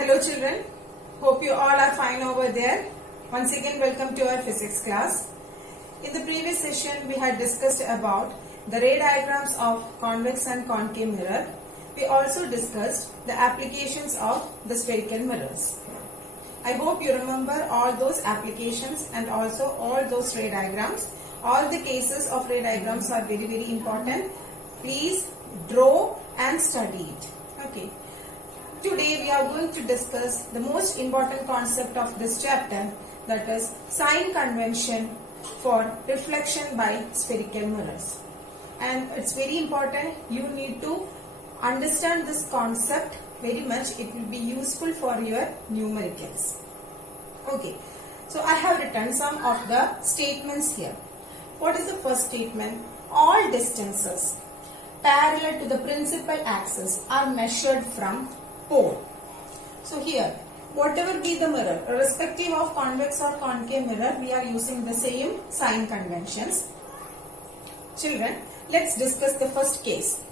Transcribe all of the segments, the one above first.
Hello children, hope you all are fine over there. Once again welcome to our physics class. In the previous session we had discussed about the ray diagrams of convex and concave mirror. We also discussed the applications of the spherical mirrors. I hope you remember all those applications and also all those ray diagrams. All the cases of ray diagrams are very important. Please draw and study it. Okay. Today we are going to discuss the most important concept of this chapter, that is sign convention for reflection by spherical mirrors. And it's very important, you need to understand this concept very much. It will be useful for your numericals. Okay, so I have written some of the statements here. What is the first statement? All distances parallel to the principal axis are measured from pole. So here, whatever be the mirror, irrespective of convex or concave mirror, we are using the same sign conventions. Children, let's discuss the first case.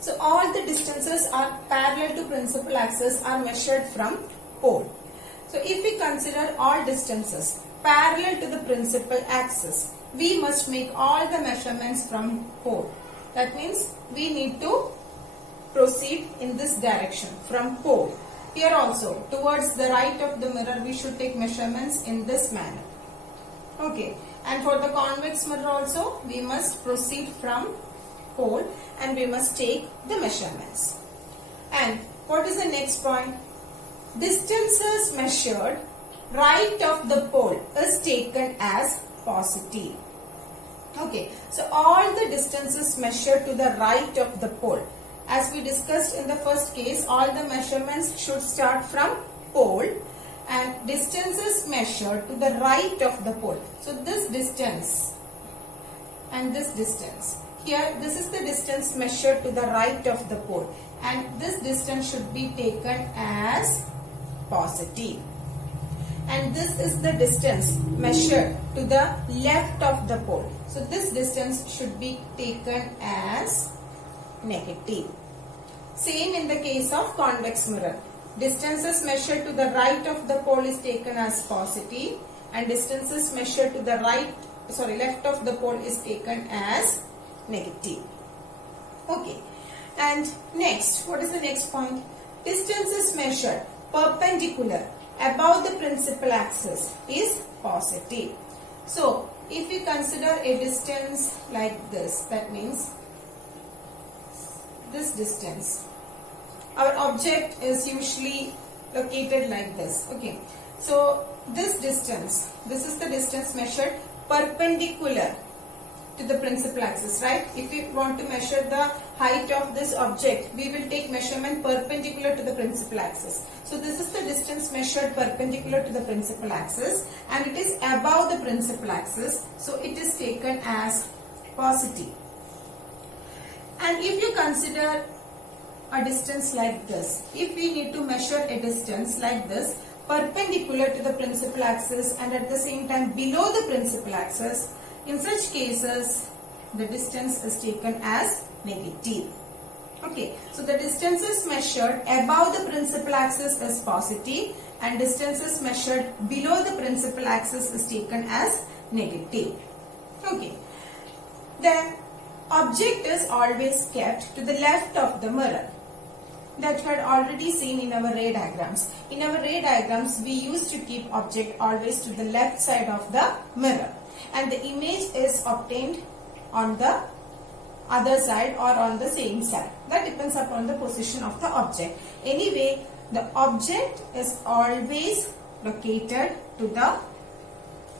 So all the distances are parallel to principal axis are measured from pole. So if we consider all distances parallel to the principal axis, we must make all the measurements from pole. That means we need to proceed in this direction from pole. Here also, towards the right of the mirror, we should take measurements in this manner. Okay, and for the convex mirror also, we must proceed from pole and we must take the measurements. And what is the next point? Distances measured right of the pole is taken as positive. Okay, so all the distances measured to the right of the pole. As we discussed in the first case, all the measurements should start from pole and distances measured to the right of the pole. So this distance and this distance. Here this is the distance measured to the right of the pole and this distance should be taken as positive. And this is the distance measured to the left of the pole. So this distance should be taken as negative. Same in the case of convex mirror. Distances measured to the right of the pole is taken as positive and distances measured to the left of the pole is taken as negative. Okay. And next, what is the next point? Distances measured perpendicular above the principal axis is positive. So, if we consider a distance like this, that means this distance. Our object is usually located like this. Okay. So, this distance, this is the distance measured perpendicular to the principal axis, right? If we want to measure the height of this object, we will take measurement perpendicular to the principal axis. So this is the distance measured perpendicular to the principal axis and it is above the principal axis. So it is taken as positive. And if you consider a distance like this, if we need to measure a distance like this perpendicular to the principal axis and at the same time below the principal axis, in such cases, the distance is taken as negative. Okay, so the distances measured above the principal axis is positive and distances measured below the principal axis is taken as negative. Okay, then object is always kept to the left of the mirror. That we had already seen in our ray diagrams. In our ray diagrams, we used to keep object always to the left side of the mirror. And the image is obtained on the other side or on the same side. That depends upon the position of the object. Anyway, the object is always located to the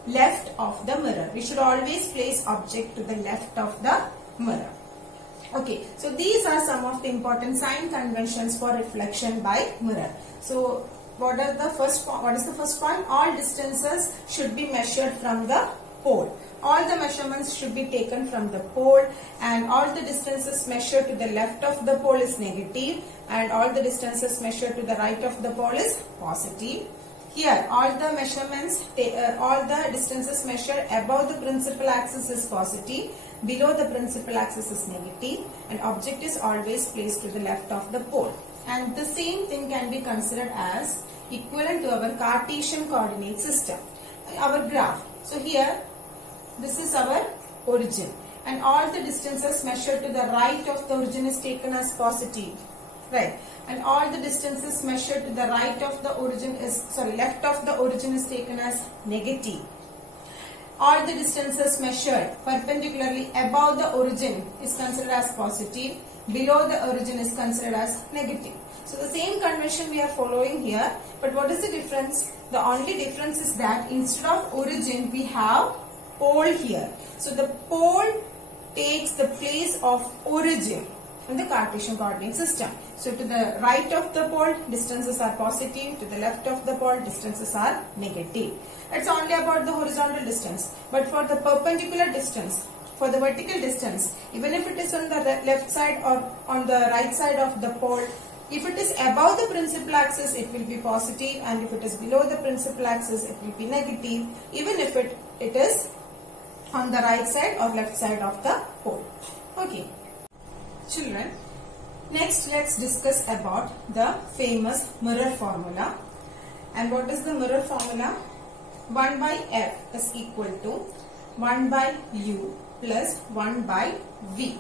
left of the mirror. We should always place object to the left of the mirror. Okay, so these are some of the important sign conventions for reflection by mirror. So what is the first point? All distances should be measured from the pole. All the measurements should be taken from the pole and all the distances measured to the left of the pole is negative and all the distances measured to the right of the pole is positive. Here all the measurements, all the distances measured above the principal axis is positive, below the principal axis is negative and object is always placed to the left of the pole. and the same thing can be considered as equivalent to our Cartesian coordinate system, our graph. So here this is our origin, and all the distances measured to the right of the origin is taken as positive, right? And all the distances measured to the right of the origin is, left of the origin is taken as negative. All the distances measured perpendicularly above the origin is considered as positive, below the origin is considered as negative. So the same convention we are following here, but what is the difference? The only difference is that instead of origin we have pole here. So the pole takes the place of origin in the Cartesian coordinate system. So to the right of the pole distances are positive, to the left of the pole distances are negative. It's only about the horizontal distance, but for the perpendicular distance, for the vertical distance, even if it is on the left side or on the right side of the pole, if it is above the principal axis it will be positive, and if it is below the principal axis it will be negative, even if it is on the right side or left side of the pole. Okay. Children, next let's discuss about the famous mirror formula. And what is the mirror formula? 1 by f is equal to 1 by u plus 1 by v.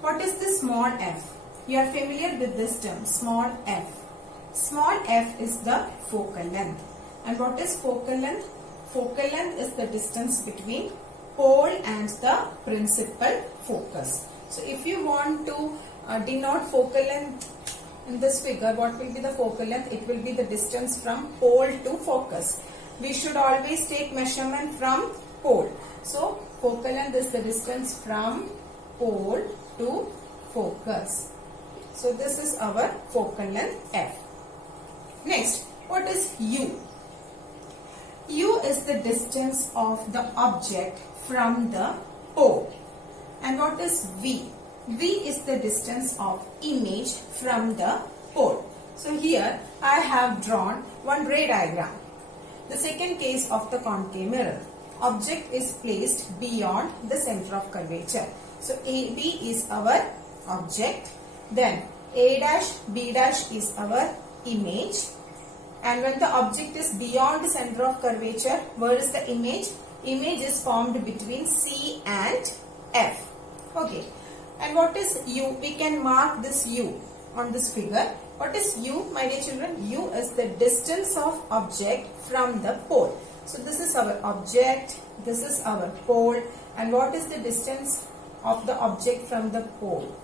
What is the small f? You are familiar with this term, small f. Small f is the focal length. And what is focal length? Focal length is the distance between pole and the principal focus. So if you want to denote focal length in this figure, what will be the focal length? It will be the distance from pole to focus. We should always take measurement from pole. So focal length is the distance from pole to focus. So this is our focal length f. Next, what is u? U is the distance of the object from the pole. And what is v? V is the distance of image from the pole. So here I have drawn one ray diagram. The second case of the concave mirror. Object is placed beyond the center of curvature. So AB is our object. Then A dash, B dash is our image. And when the object is beyond the center of curvature, where is the image? Image is formed between C and F. Okay. And what is U? We can mark this U on this figure. What is U, my dear children? U is the distance of object from the pole. So this is our object, this is our pole. And what is the distance of the object from the pole?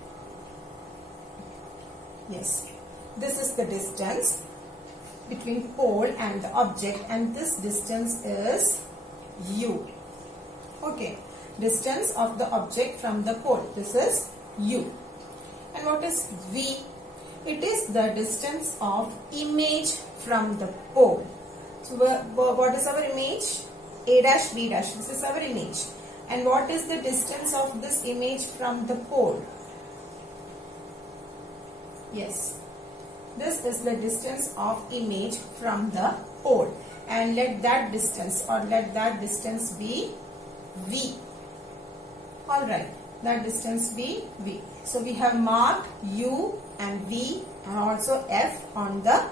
Yes, this is the distance between pole and the object, and this distance is U. Okay. Distance of the object from the pole. This is U. And what is V? It is the distance of image from the pole. So what is our image? A dash, B dash. This is our image. And what is the distance of this image from the pole? Yes. This is the distance of image from the pole. And let that distance be V. Alright, that distance be V. So we have marked U and V and also F on the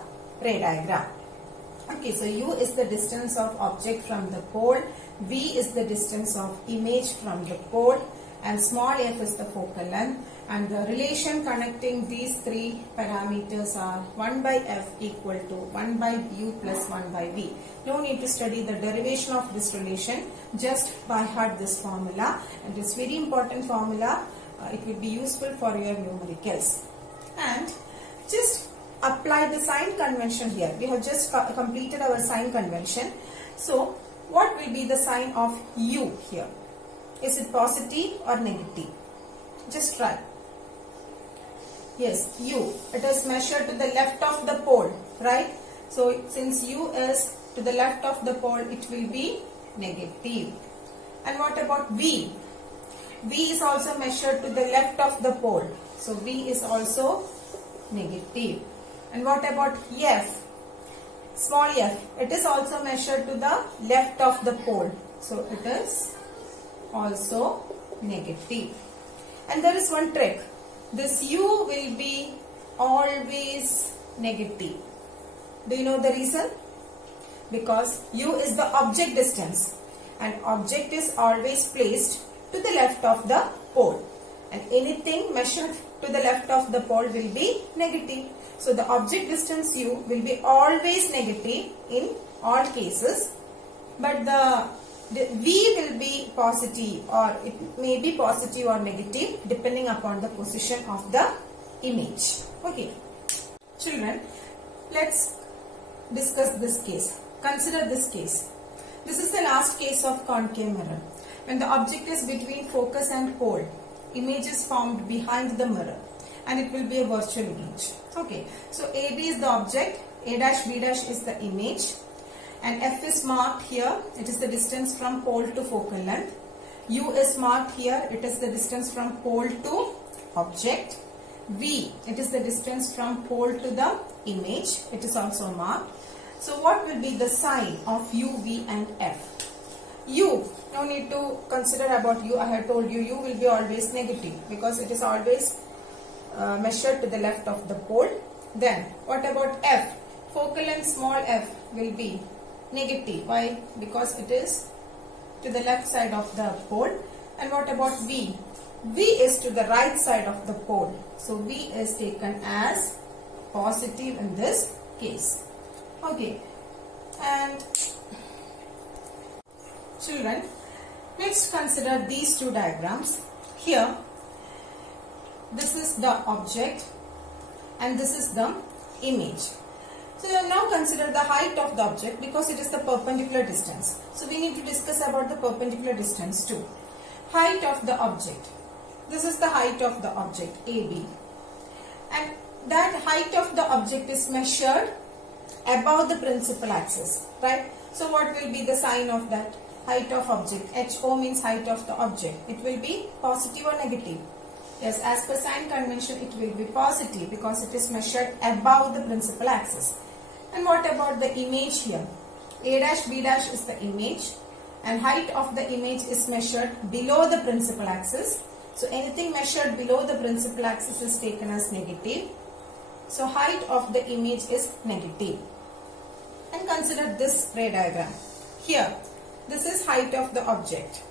ray diagram. Okay, so U is the distance of object from the pole, V is the distance of image from the pole, and small f is the focal length. And the relation connecting these three parameters are 1 by f equal to 1 by u plus 1 by v. No need to study the derivation of this relation, just by heart this formula, and it's very important formula. It will be useful for your numericals. And just apply the sign convention here. We have just completed our sign convention. So what will be the sign of u here? Is it positive or negative? Just try. Yes, u. It is measured to the left of the pole, right? So since u is to the left of the pole, it will be negative. And what about v? V is also measured to the left of the pole. So v is also negative. And what about f? Small f. It is also measured to the left of the pole. So it is also negative. And there is one trick. This u will be always negative. Do you know the reason? Because u is the object distance and object is always placed to the left of the pole, and anything measured to the left of the pole will be negative. So the object distance u will be always negative in all cases, but the v will be positive, or it may be positive or negative depending upon the position of the image. Okay, children, let's discuss this case. Consider this case. This is the last case of concave mirror. When the object is between focus and pole, image is formed behind the mirror and it will be a virtual image. Okay, so AB is the object, A dash B dash is the image, and F is marked here. It is the distance from pole to focal length. U is marked here. It is the distance from pole to object. V, it is the distance from pole to the image. It is also marked. So what will be the sign of U, V and F? U, no need to consider about U. I have told you, U will be always negative because it is always measured to the left of the pole. Then what about F? Focal length small f will be negative. Why? Because it is to the left side of the pole. And what about V? V is to the right side of the pole. So V is taken as positive in this case. Okay, and children, let's consider these two diagrams. Here, this is the object and this is the image. So now consider the height of the object because it is the perpendicular distance. So we need to discuss about the perpendicular distance too. Height of the object. This is the height of the object AB, and that height of the object is measured above the principal axis, right? So what will be the sign of that? Height of object. HO means height of the object. It will be positive or negative? Yes, as per sign convention it will be positive because it is measured above the principal axis. And what about the image here? A dash B dash is the image and height of the image is measured below the principal axis. So anything measured below the principal axis is taken as negative. So height of the image is negative. And consider this ray diagram. Here, this is height of the object.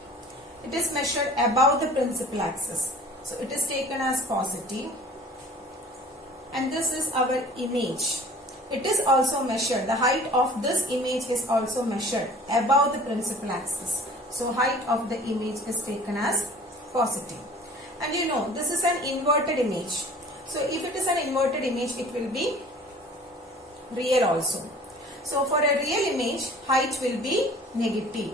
It is measured above the principal axis. So it is taken as positive. And this is our image. It is also measured. The height of this image is also measured above the principal axis. So height of the image is taken as positive. And you know, this is an inverted image. So if it is an inverted image, it will be real also. So for a real image, height will be negative.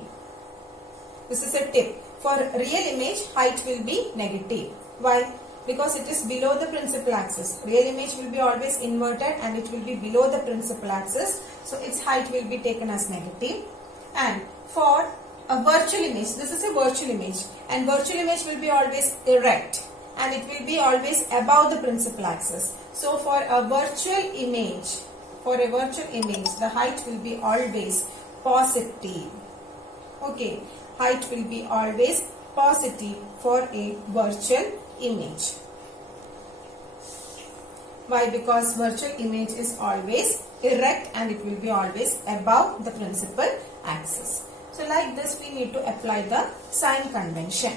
This is a tip. For real image, height will be negative. Why? Because it is below the principal axis. Real image will be always inverted and it will be below the principal axis. So its height will be taken as negative. And for a virtual image, this is a virtual image, and virtual image will be always erect and it will be always above the principal axis. So for a virtual image, the height will be always positive. Okay, height will be always positive for a virtual image. Why? Because virtual image is always erect and it will be always above the principal axis. So like this we need to apply the sign convention.